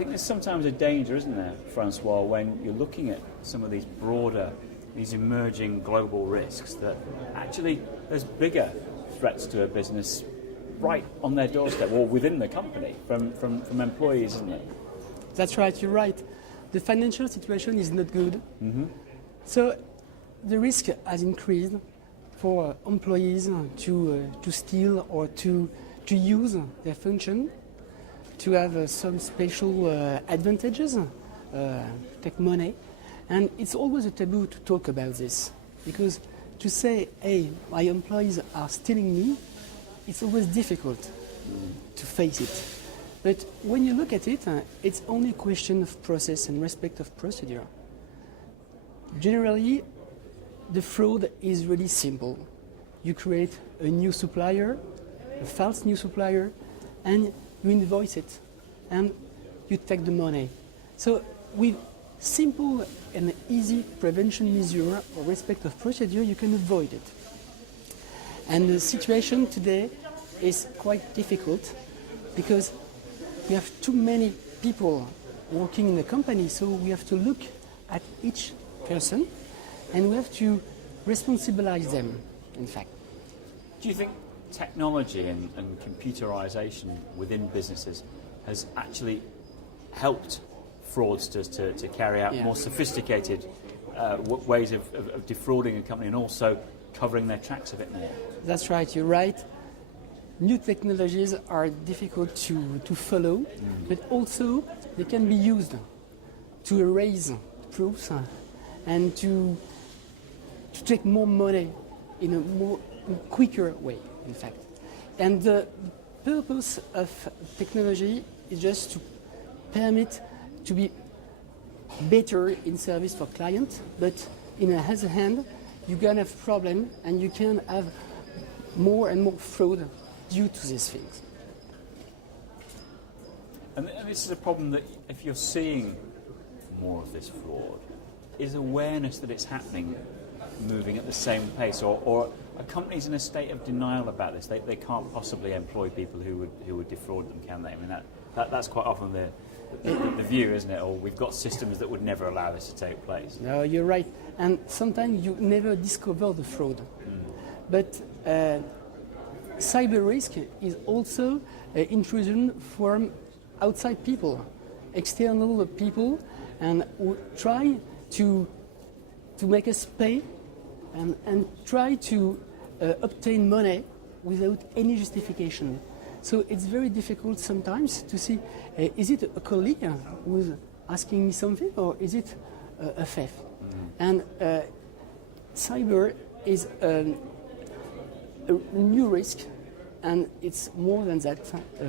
think there's sometimes a danger, isn't there, Francois, when you're looking at some of these broader, these emerging global risks, that actually there's bigger threats to a business right on their doorstep or within the company from employees, isn't it? That's right, you're right. The financial situation is not good. Mm-hmm. So the risk has increased for employees to steal or to use their function, to have some special advantages, take money. And it's always a taboo to talk about this, because to say, hey, my employees are stealing me, it's always difficult to face it. But when you look at it, it's only a question of process and respect of procedure. Generally, the fraud is really simple. You create a new supplier, a false new supplier, and you invoice it, and you take the money. So with simple and easy prevention measure or respect of procedure, you can avoid it. And the situation today is quite difficult because we have too many people working in the company, so we have to look at each person and we have to responsibilize them, in fact. Do you think technology and computerization within businesses has actually helped fraudsters to carry out more sophisticated ways of defrauding a company and also covering their tracks a bit more? That's right, you're right. New technologies are difficult to follow, but also they can be used to erase proofs and to take more money in a more quicker way, in fact. And the purpose of technology is just to permit to be better in service for clients, but in the other hand, you can have problem and you can have more and more fraud due to these things. And this is a problem that if you're seeing more of this fraud, is awareness that it's happening moving at the same pace, or are companies in a state of denial about this? They can't possibly employ people who would defraud them, can they? I mean, that's quite often the view, isn't it? Or we've got systems that would never allow this to take place. No, you're right. And sometimes you never discover the fraud. But cyber risk is also intrusion from outside people, external people, and who try to make us pay and try to obtain money without any justification. So it's very difficult sometimes to see, is it a colleague who's asking me something, or is it a theft? And cyber is a new risk, and it's more than that.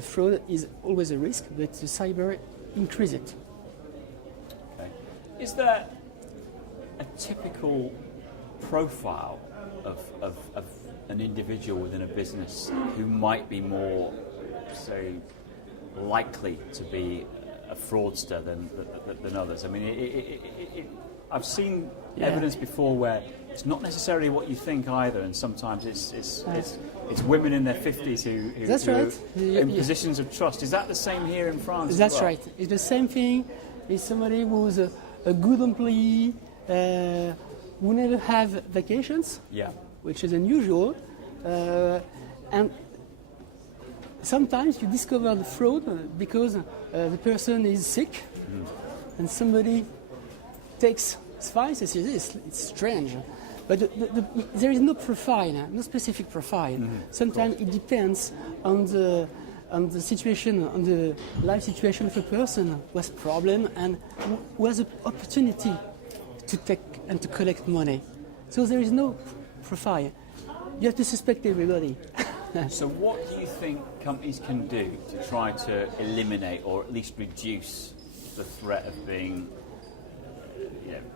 Fraud is always a risk, but the cyber increases it. Okay. Is there a typical profile of an individual within a business who might be more, say, likely to be a fraudster than others? I mean, I've seen evidence before where it's not necessarily what you think either, and sometimes it's women in their 50s who That's right. in positions of trust. Is that the same here in France? That's as well? right. It's the same thing. It's somebody who's a good employee, who never have vacations, which is unusual, and sometimes you discover the fraud because the person is sick, and somebody takes spice. It's strange, but there is no profile, no specific profile. Sometimes it depends on the situation, on the life situation of a person who has problem and who has an opportunity to take and to collect money. So there is no profile. You have to suspect everybody. So what do you think companies can do to try to eliminate or at least reduce the threat of being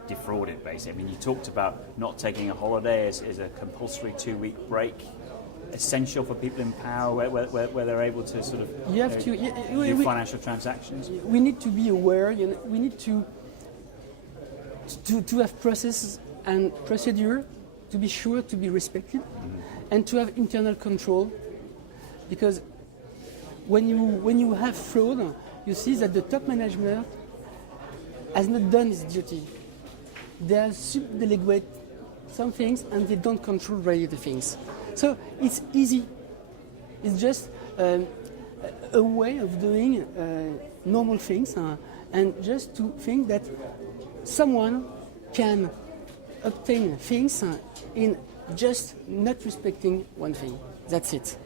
defrauded, basically? I mean, you talked about not taking a holiday as a compulsory 2-week break, essential for people in power where they're able to sort of do financial transactions. We need to be aware. We need to have process and procedure to be sure to be respected, and to have internal control, because when you have fraud, you see that the top management has not done its duty. They have sub-delegate some things and they don't control really the things. So it's easy. It's just a way of doing normal things and just to think that someone can obtain things in just not respecting one thing. That's it.